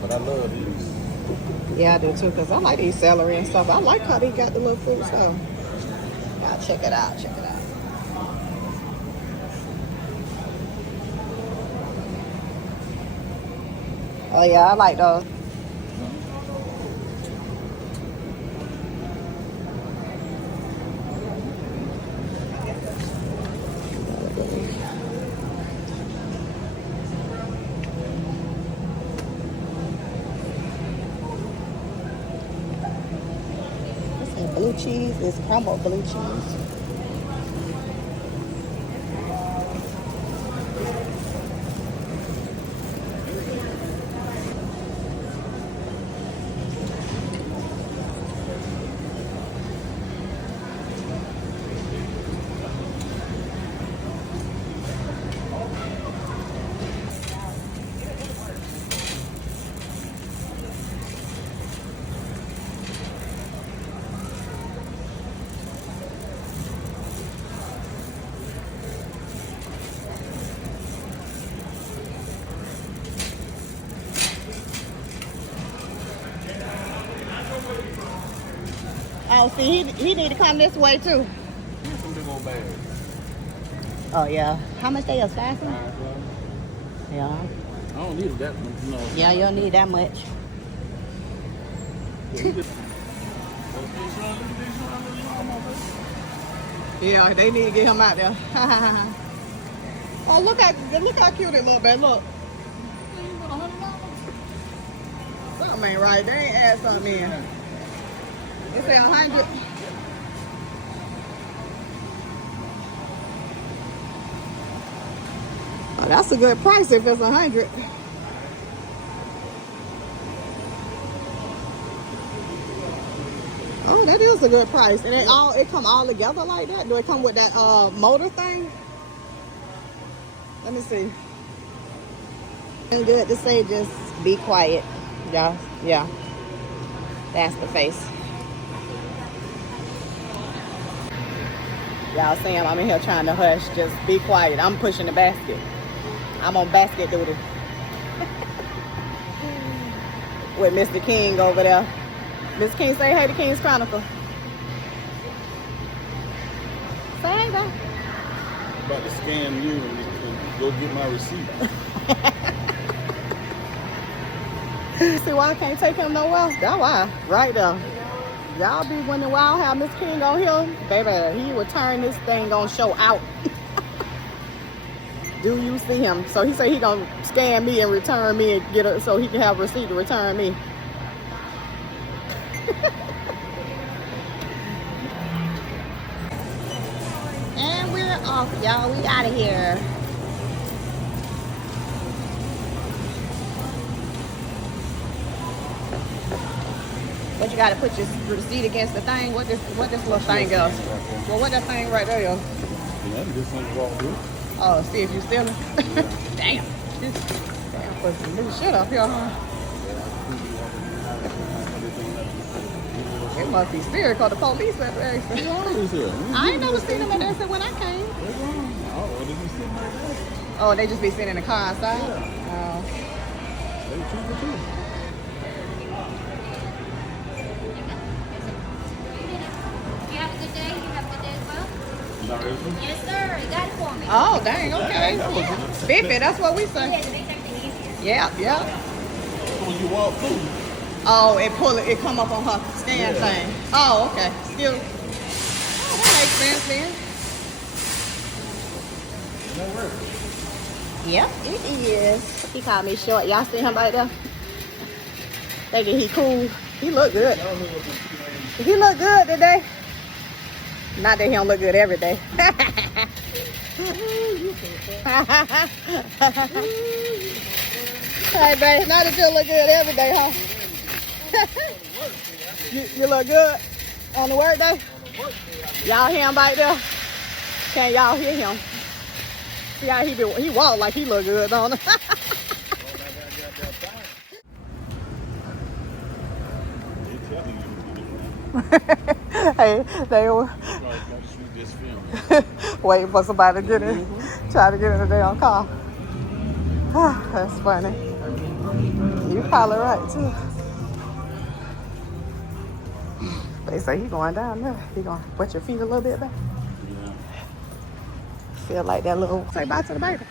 But I love these. Yeah, I do too, because I like these celery and stuff. I like how they got the little fruit stuff. Y'all check it out, check it out. Oh yeah, I like those. Blue cheese is crumbled blue cheese. Oh, see, he need to come this way too. Some big old bags. Oh yeah. How much they are spicy? Yeah. I don't need that much, you know. Yeah, you don't need that much. Yeah, they need to get him out there. Oh, look how cute it look, babe. Look. Something ain't right. They ain't add something in. They say 100. Oh, that's a good price if it's 100. Oh, that is a good price. And it come all together like that? Do it come with that motor thing? Let me see. It's good to say just be quiet. Yeah, yeah. That's the face. Y'all see him? I'm in here trying to hush. Just be quiet. I'm pushing the basket. I'm on basket duty. With Mr. King over there. Mr. King, say hey to King's Chronicle. Say hey, bro. I'm about to scan you and go get my receipt. See why I can't take him nowhere? That's why. Right there. Y'all be wondering why I have Miss King on here. Baby, he would turn this thing on show out. Do you see him? So he said he gonna scan me and return me and get so he can have a receipt to return me. And we're off, y'all. We out of here. But you gotta put your receipt against the thing. What this little thing goes? Well, what that thing right there is? Yeah, this one's walk through. Oh, see if you stealing. Damn. Damn, put some new shit up here, huh? It must be serious because the police at the exit. I ain't never seen them at the exit when I came. Oh, they just be sitting in the car outside? Oh. You have a good day? You have a good day as well? Yes, sir. You got it for me. Oh, dang, okay. Spiffy, that's what we say. Yeah, it makes everything easier. Yeah, yeah. When you walk through. Oh, it come up on her stand thing. Oh, okay. Still. Oh, that makes sense then. Yep, it is. He called me short. Y'all see him right there? Thinking he cool. He look good. He look good today. Not that he don't look good every day. Hey, babe, not that you look good every day, huh? you look good on the work day? Y'all hear him right there? Can y'all hear him? Yeah, he walk like he look good, don't he? Hey, they were waiting for somebody to get in, try to get in the damn car. That's funny. You probably right too. They say he going down there. He gonna put your feet a little bit back. Feel like that little. Say bye to the baby.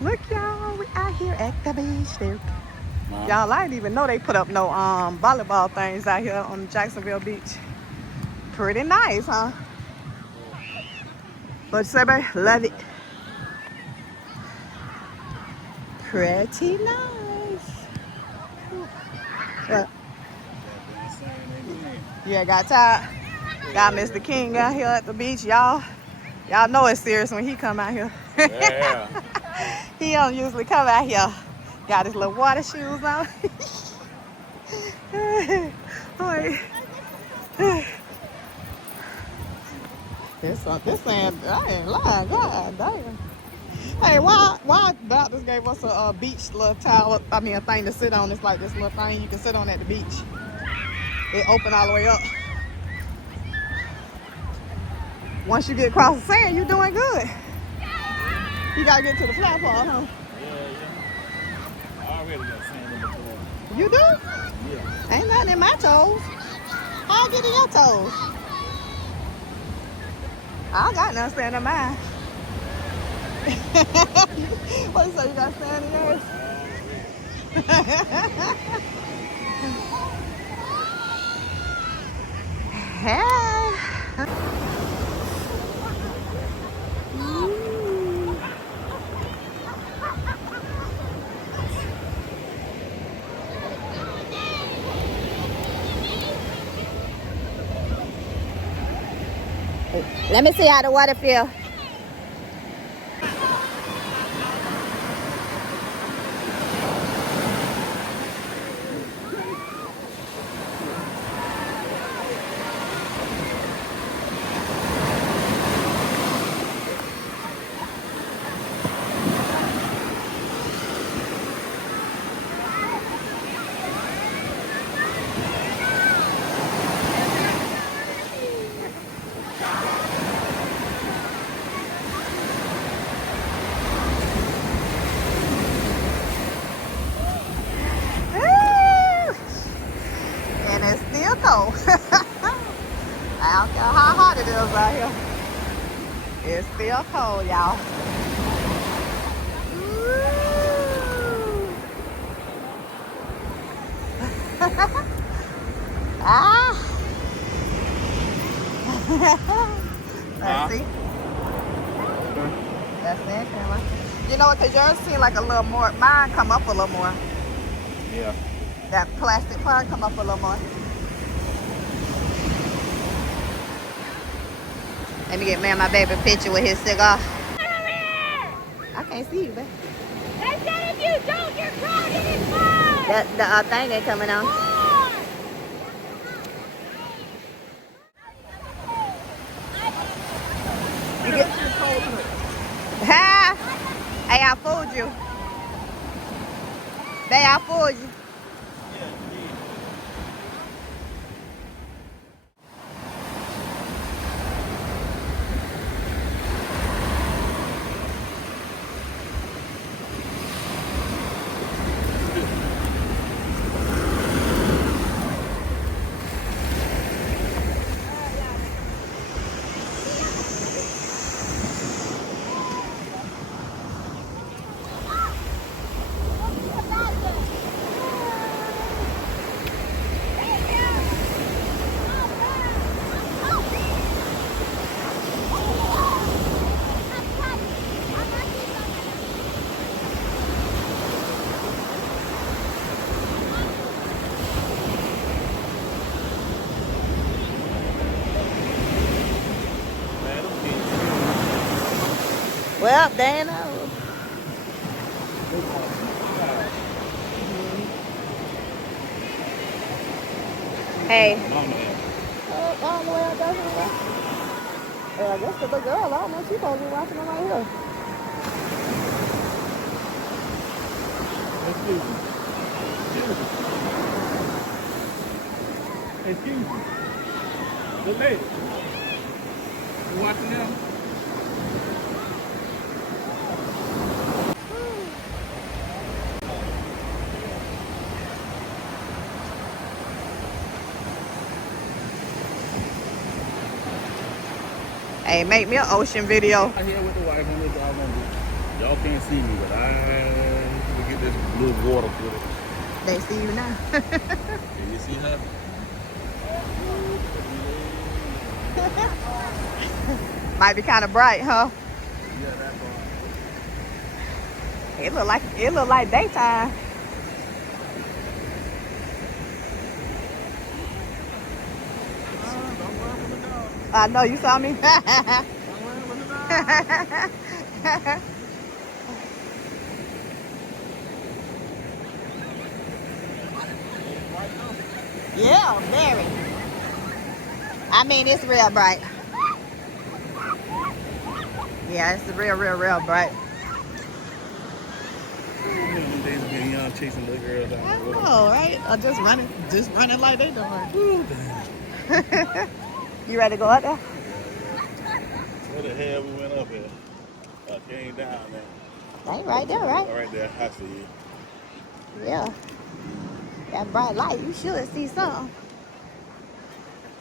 Look, y'all, we out here at the beach. There. Y'all, I didn't even know they put up no volleyball things out here on Jacksonville Beach. Pretty nice, huh? What you say, baby? Love it. Pretty nice. What? Yeah, got tired. Got Mr. King out here at the beach, y'all. Y'all know it's serious when he come out here. Yeah. He don't usually come out here. Got his little water shoes on. This man, I ain't lying. God damn. Hey, why Baptist gave us a beach little towel? I mean, a thing to sit on. It's like this little thing you can sit on at the beach. It open all the way up. Once you get across the sand, you're doing good. You gotta get to the flat part, huh? Yeah. I already got sand in the floor. You do? Yeah. Ain't nothing in my toes. How I get in your toes? I don't got nothing sand in mine. What you say, you got sand in yours? Hey. Let me see how the water feel. And it's still cold. I don't care how hot it is out here. It's still cold, y'all. Ah. Let's see. That's it, camera. You know what? Cause yours seem like a little more. Mine come up a little more. Yeah. That plastic part come up a little more. Let me get me and my baby picture with his cigar. I can't see you, babe. They said if you don't, you're crowded in mud. The thing ain't coming on. You get ha! Hey, I fooled you. They, I fooled you. Well, they know. Hey. On the way out there. I guess the big girl, I don't know, she's supposed to be watching them right here. Excuse me. Excuse me. The lady. You watching them? Hey, make me an ocean video. I here with the wife on this dog on this. Y'all can't see me, but we get this blue water with it. They see you now. Can you see her? Might be kind of bright, huh? Yeah, that's all. It look like daytime. Don't run from the dog. I know you saw me. Don't run from the dog. Yeah, very. I mean, it's real bright. Yeah, it's real bright. Days being young, chasing little girls I out. know, right? Or just running like they doing. You ready to go out there? Where the hell we went up here? Came down there. They right there, right? Right there, I see you. Yeah. That bright light, you should see something.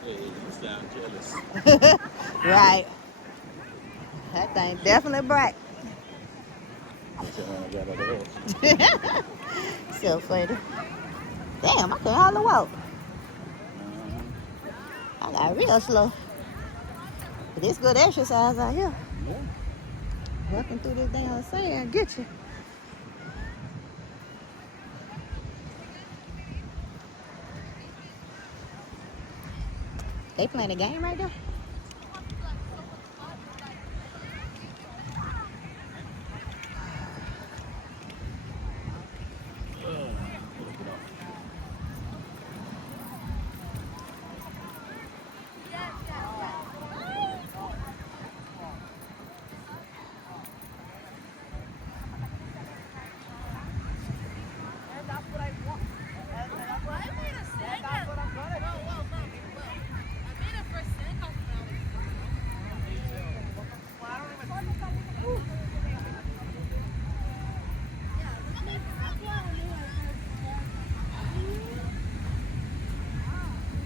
Hey, you sound jealous. Right. That thing definitely bright. So funny. Damn, I couldn't hardly walk. I got real slow. But it's good exercise out here. Walking through this damn sand, get you. They playing a game right there?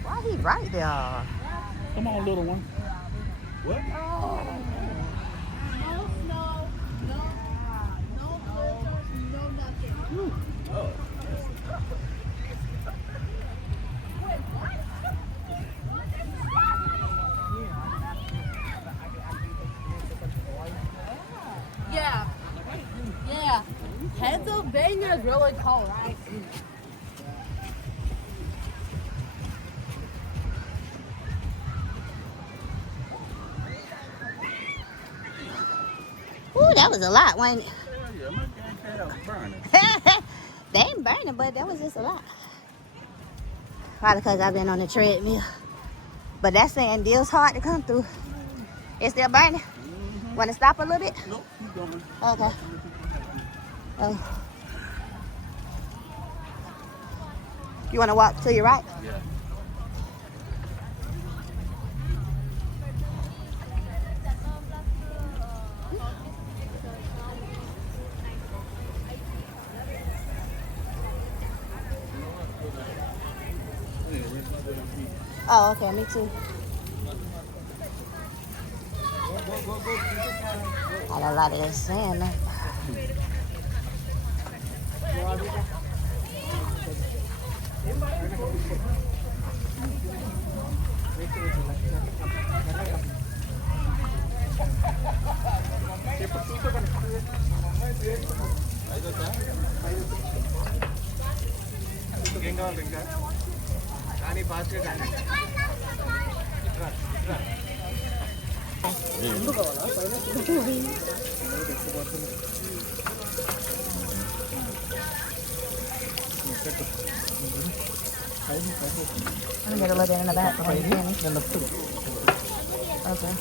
Why he right there? Come on, little one. What? Yeah. Yeah. Pennsylvania is really cold, right? Ooh, that was a lot, wasn't it? Hell yeah, my damn calf burning. They ain't burning, but that was just a lot. Probably because I've been on the treadmill. But that sand deal's hard to come through. It's still burning? Want to stop a little bit? Nope, keep going. Okay. Oh. You want to walk to your right? Yeah. Oh, okay, me too. Got a lot of that sand now. I'm gonna look in the back before you finish. Okay.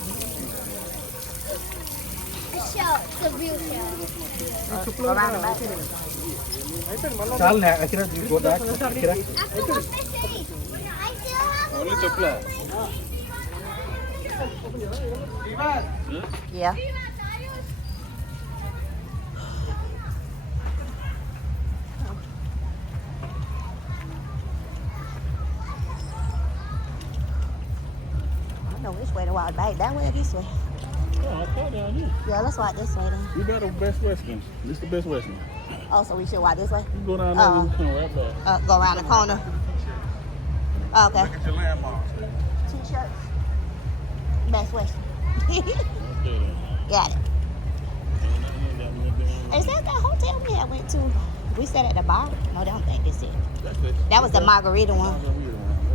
The show. It's a real show. Around the back. Chal na, Akira, you go back. Akira. I still have fishies. I still have Only the fly. Yeah. I don't know which way to walk back. That way or this way? Oh, I thought down here. Yeah, let's walk this way then. We got the Best Western. This the Best Western. Oh, so we should walk this way? You go down there and come right back. Go around the corner. Okay. Look at your landmarks. T-shirts. Best Western. Okay. Got it. Is that the hotel we had went to? We sat at the bar? No, I don't think this is it. That's it. That was the margarita one.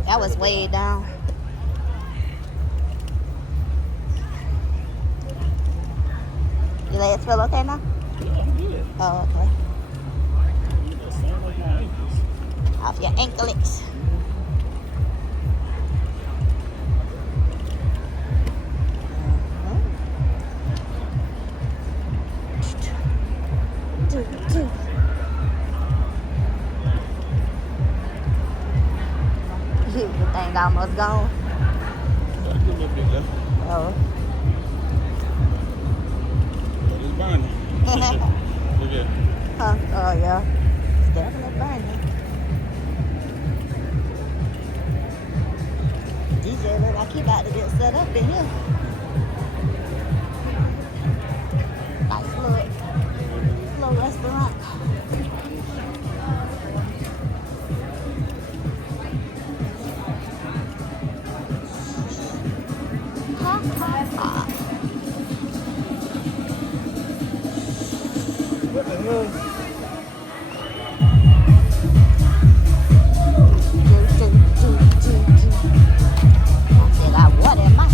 That was way down. Your legs feel okay now? Yeah, I'm good. Oh, okay. Same like my ankles. Off your anklets. The thing almost gone. Got a good little bit left. Oh. But it's burning. Look at it. Huh? Oh, yeah. It's definitely burning. DJ look like he about to get set up in here. Nice little restaurant. Ha, ha, ha. What the hell? I feel like water in my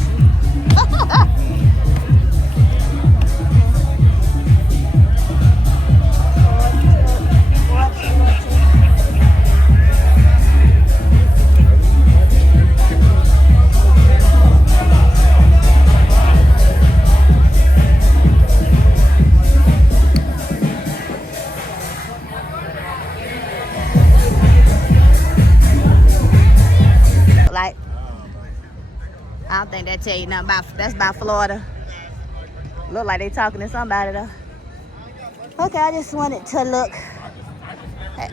like, I don't think that tell you nothing about, that's about Florida. Look like they talking to somebody though. Okay, I just wanted to look. Hey,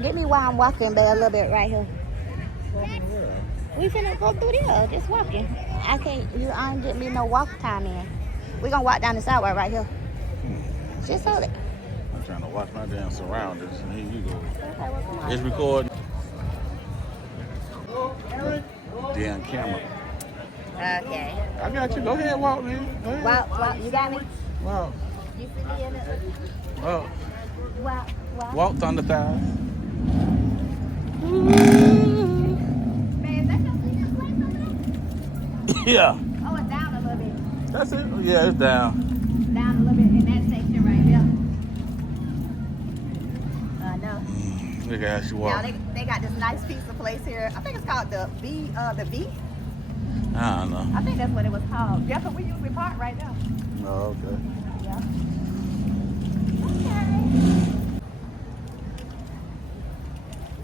get me while I'm walking, babe, a little bit right here. We finna go through there, just walking. I ain't getting me no walk time in. We gonna walk down the sidewalk right here. Just hold it. I'm trying to watch my damn surroundings. And here you go. Okay, well, come on. It's recording. Damn camera. Okay. I got you. Go ahead, walk, man. Go ahead. Walk, you got me? Walk. You see me in it? Walk. Walk. Walk thunder thighs. Babe, that's your favorite place over there? Yeah. Oh, it's down a little bit. That's it. Yeah, it's down. Down a little bit in that section right there. I know. Look at how she Now walk. they got this nice pizza place here. I think it's called the V. I don't know. I think that's what it was called. Yeah, but we usually park right there. Oh, okay. Yeah. Okay.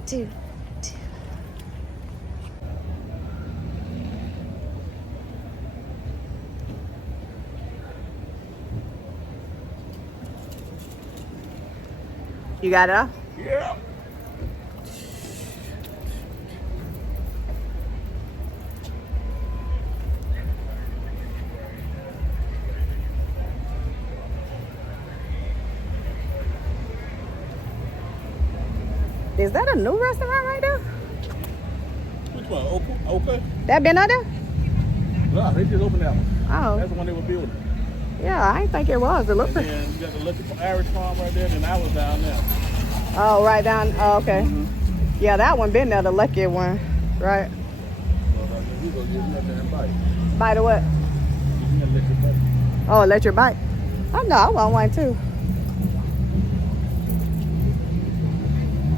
Two. You got it off? Yeah. Is that a new restaurant right there? Which one? Okay. That been out there? No, they just opened that one. Oh, That's the one they were building. yeah, I didn't think it was. It looked And pretty. then you got the Lucky Irish Farm right there, and I was down there. Oh, right down. Oh, okay. Mm-hmm. Yeah, that one been there, the lucky one. Right. So you go get that damn bite. By the what? You can let your bite. Oh, electric bike. Oh, no, I want one too.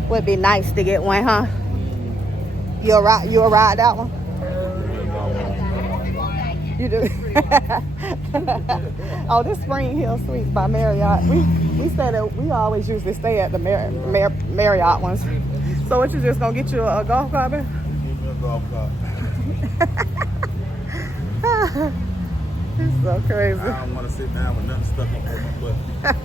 Would be nice to get one, huh? You'll ride that one? You do. Oh, this Spring Hill Suites by Marriott. We said that we always usually stay at the Marriott ones. So what, you just gonna get you a golf cart, babe? Give me a golf cart. It's so crazy. I don't want to sit down with nothing stuck up on my butt.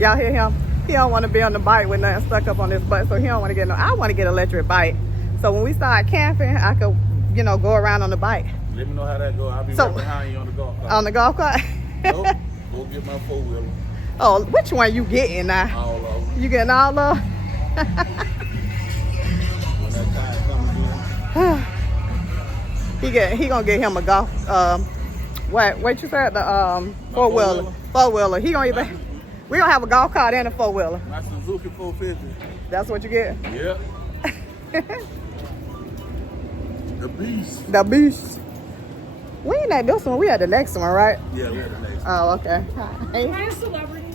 Y'all hear him? He don't want to be on the bike with nothing stuck up on his butt, so he don't want to get no. I want to get an electric bike. So when we start camping, I could, go around on the bike. Let me know how that go. I'll be So- right behind you on the golf cart. On the golf cart? Nope. Go get my 4-wheeler. Oh, which one you getting now? All of them. You getting all of? When that time comes in. He gonna get him a golf. What you said? The 4-wheeler. 4-wheeler. He gonna either. We gonna have a golf cart and a 4-wheeler. My Suzuki 450. That's what you get. Yep. The beast. The beast. We ain't at this one. We at the next one, right? Yeah, we had the next. Oh, okay. Hey. I'm a celebrity.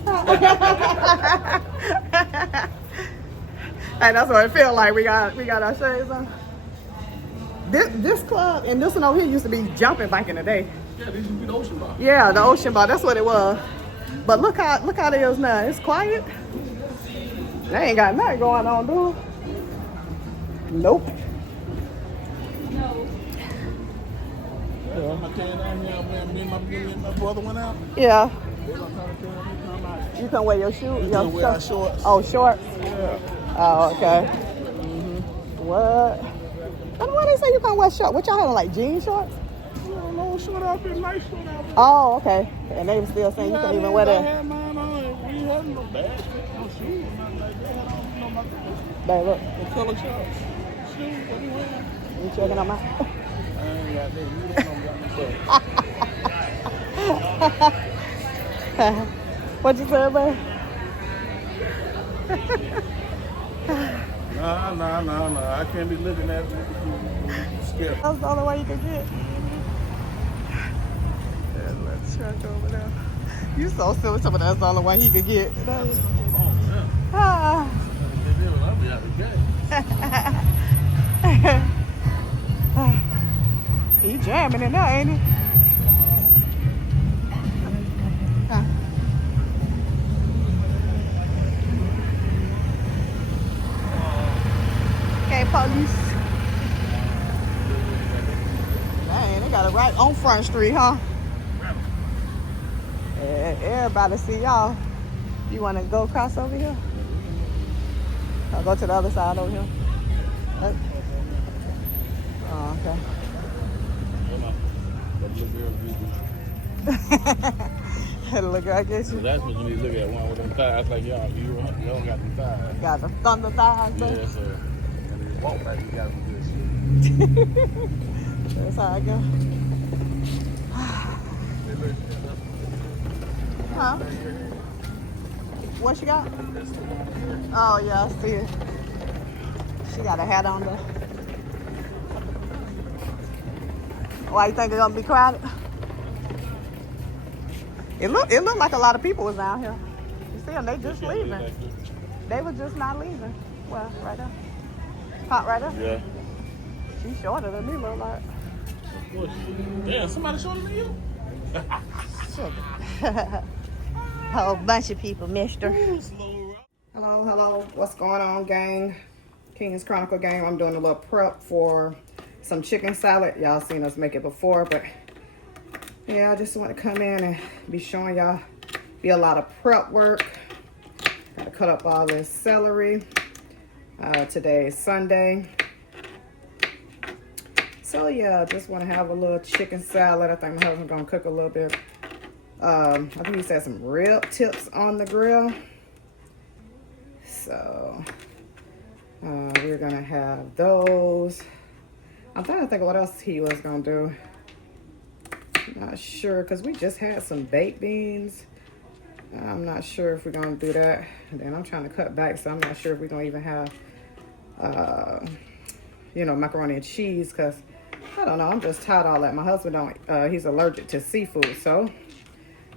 Hey, that's what it feel like. We got our shades on. This club and this one over here used to be jumping back in the day. Yeah, these would be the ocean bar. Yeah, the ocean bar. That's what it was. But look how it is now. It's quiet. They ain't got nothing going on, dude. Nope. I'm gonna tell you down here, me and my brother went out. Yeah. They gonna try to tell me to come out. You can wear your shoes. We can wear our shorts. Oh, shorts. Yeah. Oh, okay. What? Why they say you can't wear shorts? What y'all having, like jean shorts? Long short outfit, nice short outfit. Oh, okay. And they were still saying you can't even wear I that. had mine on. We had no bags, no shoes, nothing like that. I had on my Babe, look. color shorts. Shoes, what do you wear? You checking on my... I ain't got that. You don't know got no butt. What you said, babe? Nah. I can't be looking at it. Scared. That's the only way you can get. There's a little truck over there. You so silly. Some of that's the only way he could get. Ah. I'll be out of the game. He jamming in there, ain't he? Okay, police. Dang, they got it right on Front Street, huh? Yeah, everybody see y'all. You want to go across over here? I'll go to the other side over here. Oh, okay. Look, I guess you That's what you need to look at, one with them thighs like y'all. You don't got them thighs. got the thunder thighs, though. Yeah, so walk like you got some good shit. That's how I go. Huh? What she got? Oh, yeah, I see it. She got a hat on, though. Why you think it's gonna be crowded? It look like a lot of people was out here. You see them, they just leaving. They were just not leaving. Well, right there. Hot right there. Yeah. She's shorter than me, look like. Damn, somebody shorter than you? Whole bunch of people, mister. Hello. What's going on, gang? King's Chronicle gang. I'm doing a little prep for some chicken salad. Y'all seen us make it before, but yeah, I just want to come in and be showing y'all. Be a lot of prep work. Gotta cut up all this celery. Today is Sunday. So yeah, just want to have a little chicken salad. I think my husband's gonna cook a little bit. I think he said some rib tips on the grill. So we're gonna have those. I'm trying to think of what else he was gonna do. Not sure, because we just had some baked beans. I'm not sure if we're gonna do that. And then I'm trying to cut back, so I'm not sure if we're gonna even have macaroni and cheese, because I don't know, I'm just tired of all that. My husband he's allergic to seafood, so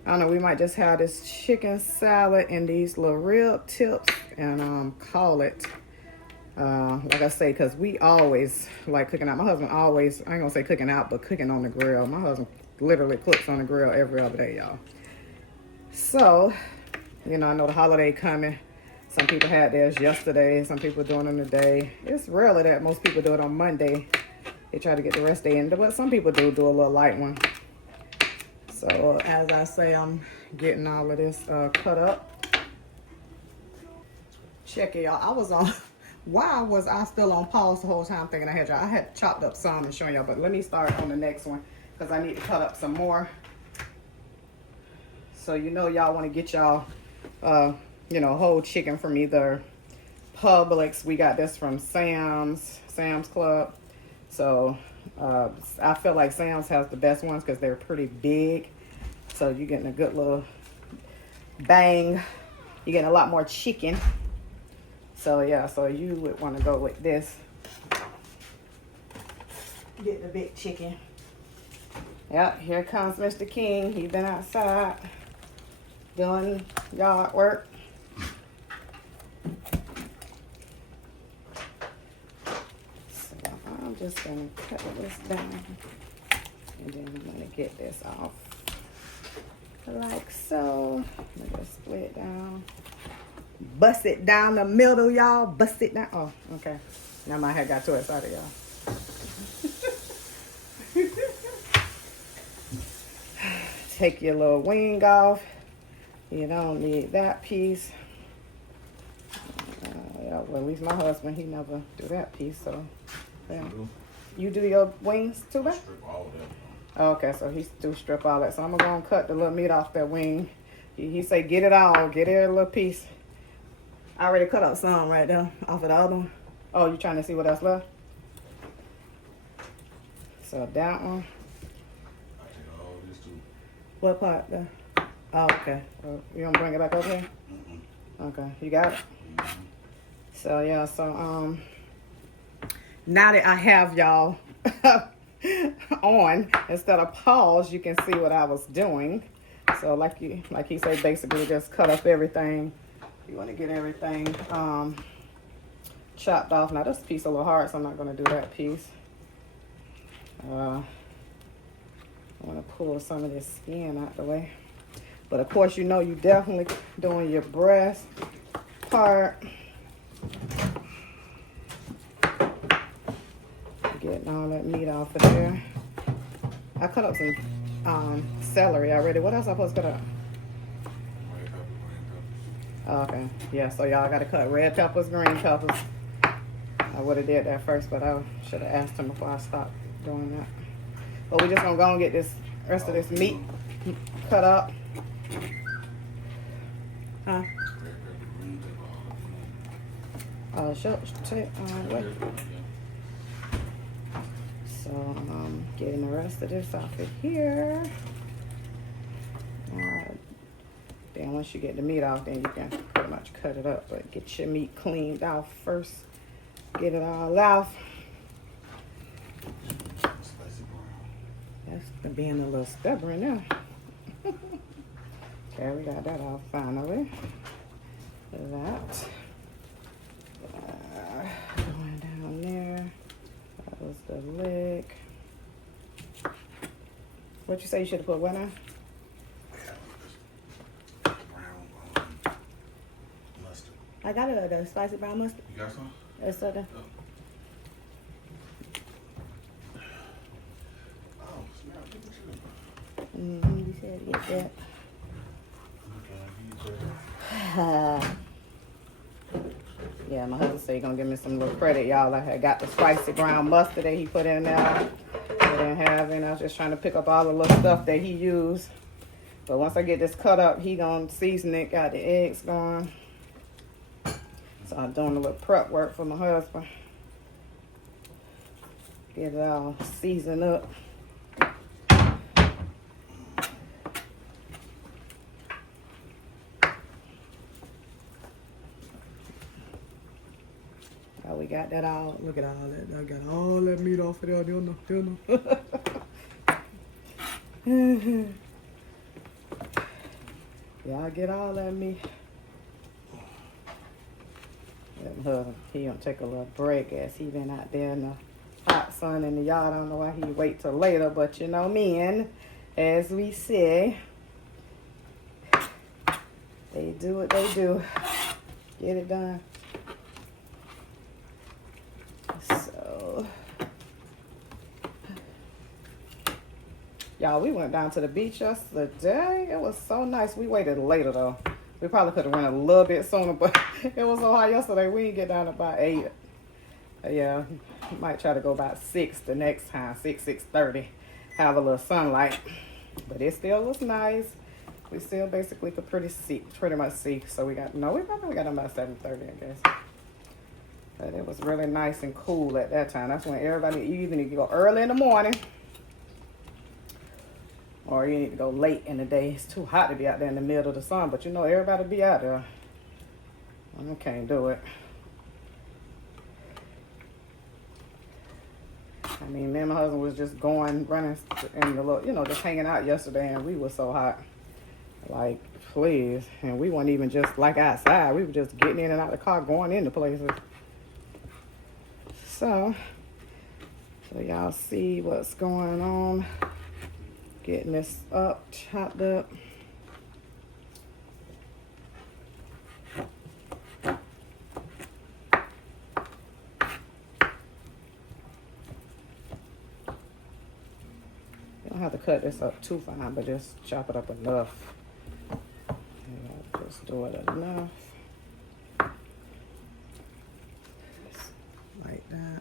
I don't know, we might just have this chicken salad and these little rib tips and call it. Like I say, because we always like cooking out. My husband always, I ain't gonna say cooking out, but cooking on the grill. My husband literally cooks on the grill every other day, y'all. So, I know the holiday coming. Some people had theirs yesterday. Some people doing them today. It's rarely that most people do it on Monday. They try to get the rest day in, but some people do a little light one. So, as I say, I'm getting all of this cut up. Check it, y'all. I was on... Why was I still on pause the whole time thinking I had y'all? I had chopped up some and showing y'all, but let me start on the next one. because I need to cut up some more. So you know y'all want to get y'all, you know, whole chicken from either Publix. We got this from Sam's Club. So I feel like Sam's has the best ones because they're pretty big. So you're getting a good little bang. You're getting a lot more chicken. So yeah, so you would want to go with this. Get the big chicken. Yep, here comes Mr. King. He's been outside doing yard work. So I'm just gonna cut this down, and then I'm gonna get this off like so. I'm gonna split it down, bust it down the middle, y'all. Bust it down. Oh, okay. Now my head got too excited, y'all. Take your little wing off. You don't need that piece. Yeah, well, at least my husband, he never do that piece. So, yeah. You do your wings too, man? Strip all of that. Oh, okay, so he do strip all that. So I'm gonna cut the little meat off that wing. He say get it all, get it a little piece. I already cut up some right there off of the other one. Oh, you trying to see what else left? So that one. I take all this too. What part there? Oh, okay. You gonna bring it back over here? Okay, you got it? So yeah, so now that I have y'all on instead of pause, you can see what I was doing. So like he said, basically just cut up everything. You want to get everything chopped off. Now this piece a little hard, so I'm not gonna do that piece. I want to pull some of this skin out the way. But of course, you know you definitely doing your breast part. Getting all that meat off of there. I cut up some celery already. What else I supposed to cut up? Red pepper, green pepper. Oh, okay. Yeah, so y'all got to cut red peppers, green peppers. I would have did that first, but I should have asked him before I stopped doing that. But we just going to go and get this rest of this meat cut up. Huh? Red pepper, green pepper, all that. Wait. So I'm getting the rest of this off of here. Alright. Then once you get the meat off, then you can pretty much cut it up. But get your meat cleaned off first. Get it all off. Spicy brown. That's being a little stubborn now. Okay, we got that off finally. That. Going down there. That was the leg. What you say you should have put what now? Brown mustard. I got it, the spicy brown mustard. You got some? It's there. Oh, smell. Look at you. You said get that. Yeah, my husband said he gonna give me some little credit, y'all. I had got the spicy brown mustard that he put in there. I didn't have it. I was just trying to pick up all the little stuff that he used. But once I get this cut up, he gonna season it. Got the eggs going. So I'm doing a little prep work for my husband. Get it all seasoned up. Oh, we got that all. Look at all that. I got all that meat off of there. You know. Y'all get all that meat. He gonna take a little break as he been out there in the hot sun in the yard. I don't know why he wait till later, but you know, men, as we say, they do what they do. Get it done. So, y'all, we went down to the beach yesterday. It was so nice. We waited later though. We probably could have went a little bit sooner, but it was so hot yesterday. We didn't get down about 8. Yeah, might try to go about 6 the next time, 6:30. have a little sunlight. But it still was nice. We still basically could pretty much see. So we probably got about 7:30, I guess. But it was really nice and cool at that time. That's when everybody, you either need to go early in the morning or you need to go late in the day. It's too hot to be out there in the middle of the sun, but you know everybody be out there. I can't do it. I mean, me and my husband was just running in the little, just hanging out yesterday, and we were so hot. Like, please. And we weren't even just like outside. We were just getting in and out of the car, going into places. So y'all see what's going on. Getting this up, chopped up. You don't have to cut this up too fine, but just chop it up enough. Just do it enough. Just like that.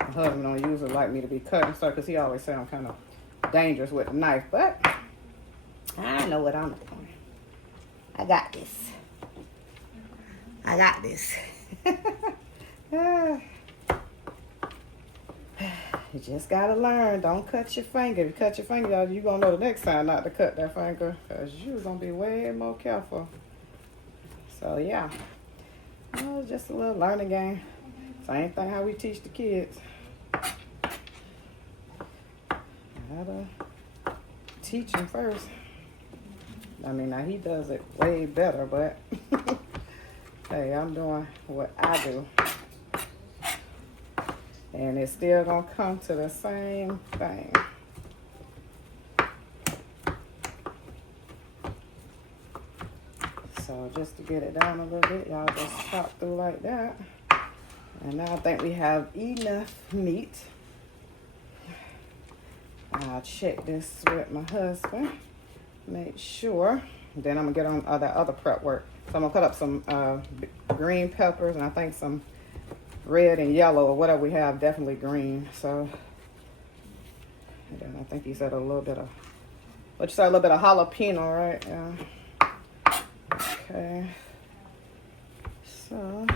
My husband don't usually like me to be cutting stuff because he always say I'm kind of dangerous with the knife, but I know what I'm doing. I got this. You just gotta learn. Don't cut your finger. If you cut your finger, you gonna know the next time not to cut that finger because you're gonna be way more careful. So yeah, it's just a little learning game. Same thing how we teach the kids. Gotta teach him first. I mean, now he does it way better, but hey, I'm doing what I do. And it's still gonna come to the same thing. So just to get it down a little bit, y'all just chop through like that. And now I think we have enough meat. I'll check this with my husband, make sure. Then I'm gonna get on that other prep work. So I'm gonna cut up some green peppers and I think some red and yellow or whatever we have, definitely green. So, and then I think he said a little bit of, what you say, a little bit of jalapeno, right? Yeah. Okay. So,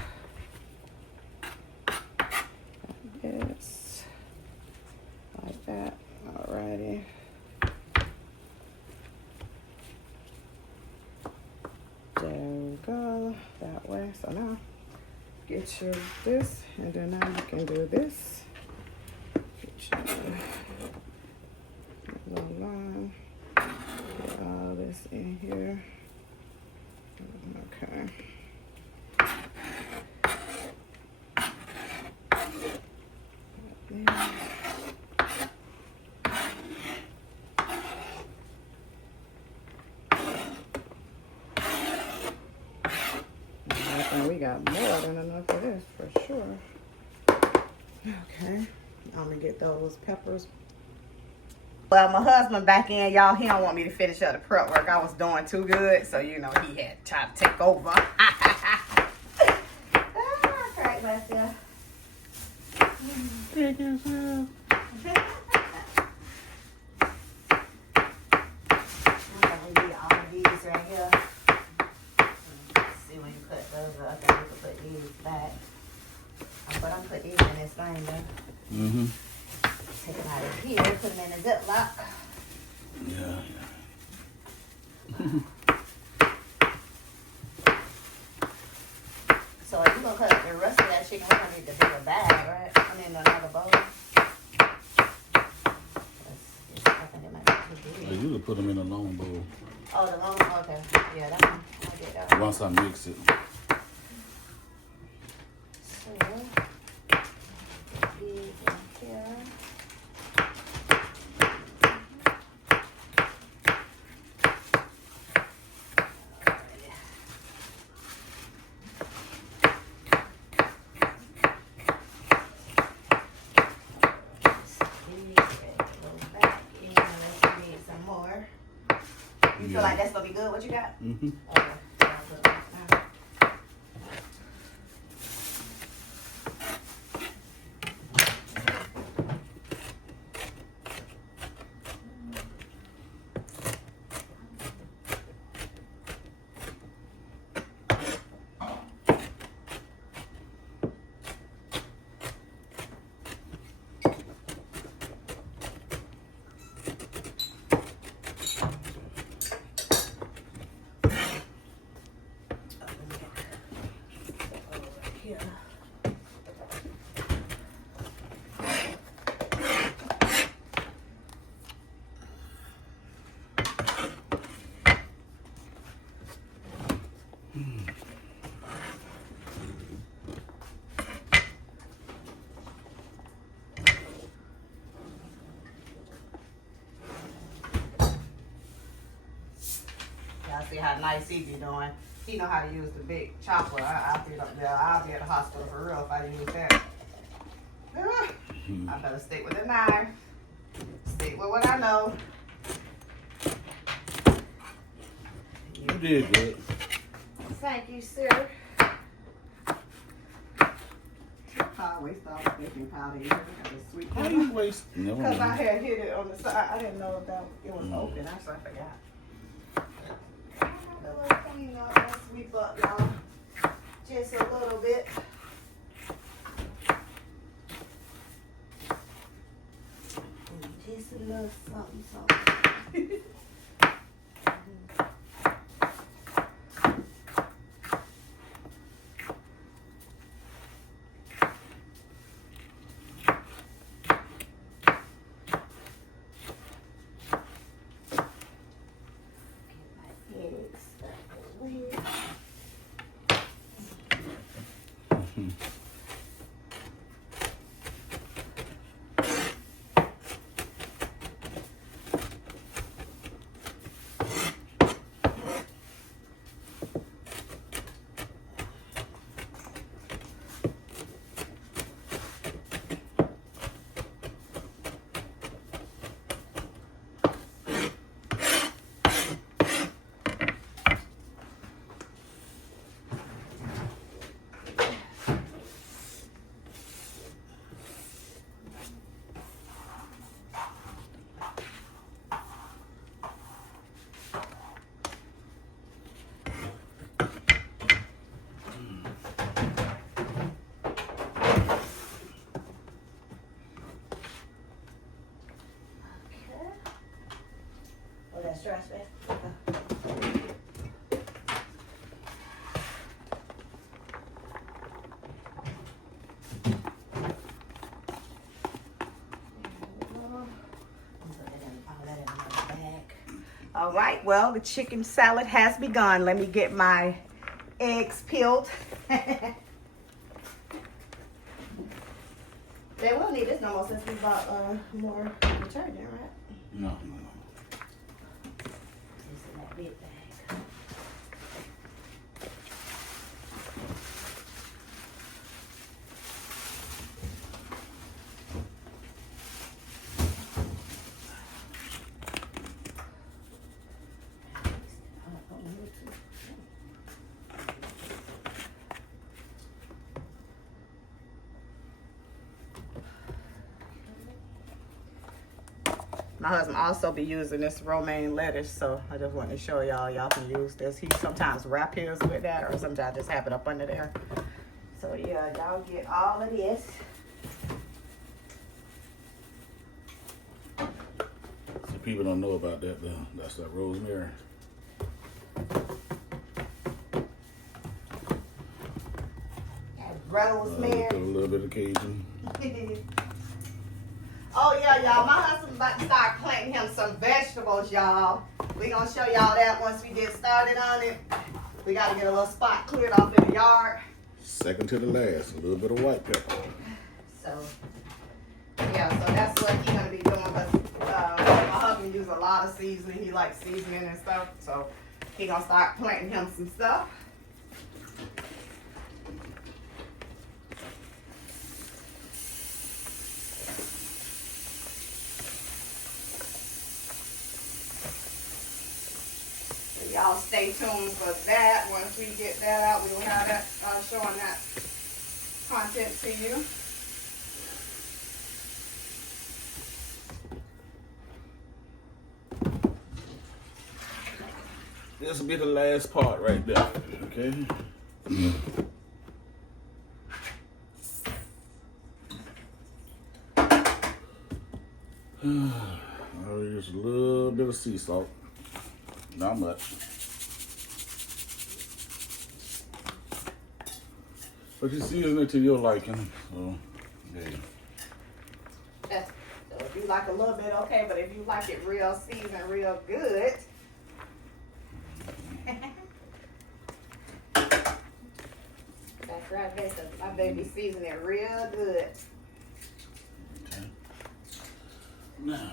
it's like that. Alrighty. There we go. That way. So now get your this, and then now you can do this. Get your little line. Get all this in here. Okay. And we got more than enough of this for sure. Okay, I'm gonna get those peppers. Well, my husband back in, y'all, he don't want me to finish up the prep work. I was doing too good, so you know he had tried to take over. Crack myself. Take yourself. I'm gonna need all of these right here. See when you cut those up, I think we can put these back. But I'm putting these in this thing though. Mm-hmm. Take them out of here, put them in a Ziploc. Yeah. So are you gonna cut up the chicken, we're gonna need the bigger bag, right? I mean, another bowl. I think it might be too I big. usually put them in a long bowl. Oh, the long, okay. Yeah, that one. I get that one. Once I mix it. So, big in here. You feel like that's gonna be good? What you got? Mm-hmm. Okay. I'll put it right now. Y'all see how nice he be doing. He know how to use the big chopper. I'll be up there. I'll be at the hospital for real if I use that. I better stick with the knife. Stick with what I know. You did good. Thank you, sir. I waste all the baking powder here. Got this sweet How you waste? Never because I mind. had hit it on the side. I didn't know that it was open. Actually, I forgot. A little clean up and sweep up, y'all. Just a little bit. Just a little something, something. Stress, babe. All right, well, the chicken salad has begun. Let me get my eggs peeled. They will need this no more since we bought more detergent, right? No. This is that big bag. My husband also be using this romaine lettuce, so I just want to show y'all. Y'all can use this. He sometimes wrap his with that, or sometimes just have it up under there. So yeah, y'all get all of this. So people don't know about that though. That's that rosemary. Rosemary. Put a little bit of Cajun. Oh yeah, y'all. My husband about to start planting him some vegetables, y'all. We gonna show y'all that once we get started on it. We gotta get a little spot cleared off in the yard. Second to the last, a little bit of white pepper. So yeah, so that's what he's gonna be doing. But my husband uses a lot of seasoning. He likes seasoning and stuff. So he gonna start planting him some stuff. Y'all stay tuned for that. Once we get that out, we will have that showing that content to you. This will be the last part right there, okay? Just a little bit of sea salt. Not much. But you season it to your liking. So, yeah. So if you like a little bit, okay. But if you like it real seasoned, real good. That's right, baby. My baby seasoned it real good. Okay. Now.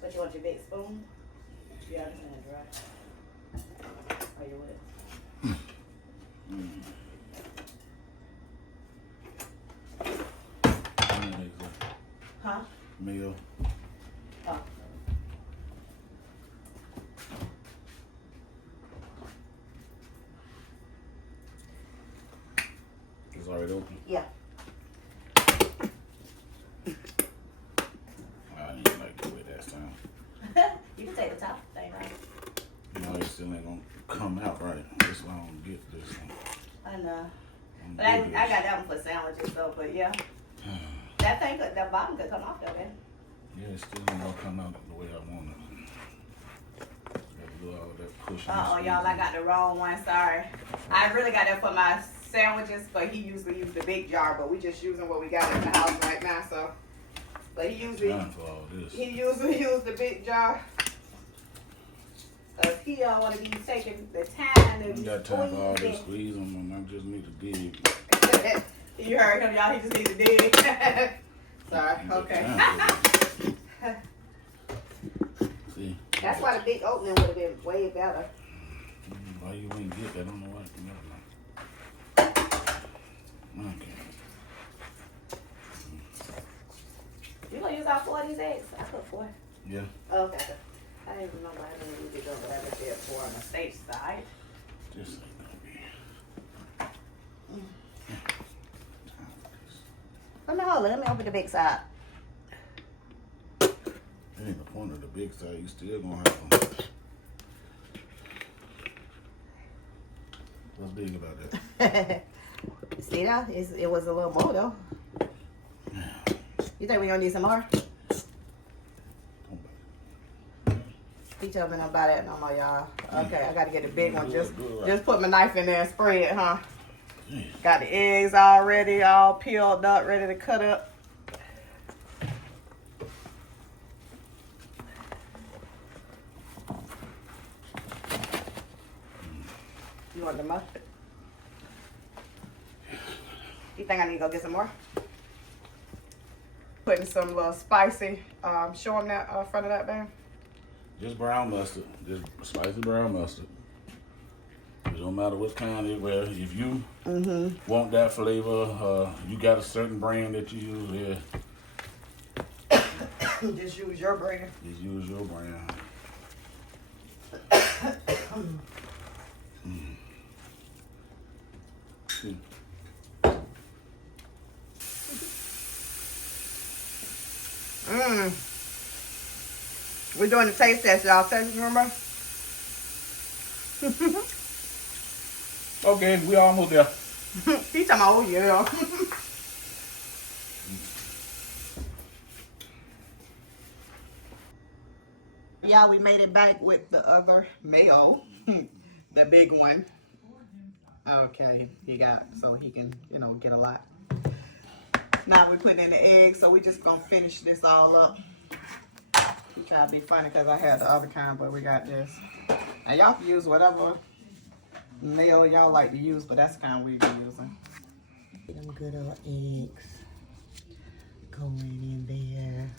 But you want your big spoon? You understand, right? Are you with it? Huh? Meal. Oh. It's already open? Yeah. I didn't like the way that sounds. You can take the top thing, right? No, it still ain't gonna come out right. This one I don't get this one. I know. But I got that one for sandwiches though, but yeah. That thing could, the bottom could come off though, man. Yeah, it still ain't gonna come out the way I want it. Gotta do all that pushing. Oh, y'all, I got the wrong one. Sorry. I really got that for my sandwiches, but he usually uses the big jar, but we just using what we got in the house right now, so. But he usually uses the big jar. Cause he don't want to be taking the time to You got time for all this squeeze them, and I just need to dig. You heard him, y'all. He just needs to dig. Sorry. Okay. See? That's why the big opening would have been way better. Why you ain't get that? I don't know why. Never mind. Okay. You gonna use all 4 of these eggs? I put 4. Yeah. Oh, okay. I didn't remember how many we did over there 4 on the safe side. This ain't gonna be. Let me hold it. Let me open the big side. That ain't the point of the big side. You still gonna have them. What's big about that? See that? It was a little more though. You think we gonna need some more? He told me not buy that no more, y'all. Okay, I gotta get the big one. Just put my knife in there and spray it, huh? Got the eggs already, all peeled up, ready to cut up. You want the mustard? You think I need to go get some more? Putting some little spicy, show them that front of that bag. Just brown mustard. Just spicy brown mustard. It don't matter what kind it is. If you want that flavor, you got a certain brand that you use, yeah. Just use your brand. Just use your brand. We're doing the taste test, y'all. Taste, remember? Okay, we almost there. He talking about, oh yeah. Yeah, we made it back with the other mayo, the big one. Okay, he got, so he can, you know, get a lot. Now we put in the eggs, so we just gonna finish this all up. He try to be funny because I had the other kind, but we got this. And y'all can use whatever nail y'all like to use, but that's the kind we be using. Them good old eggs going in there.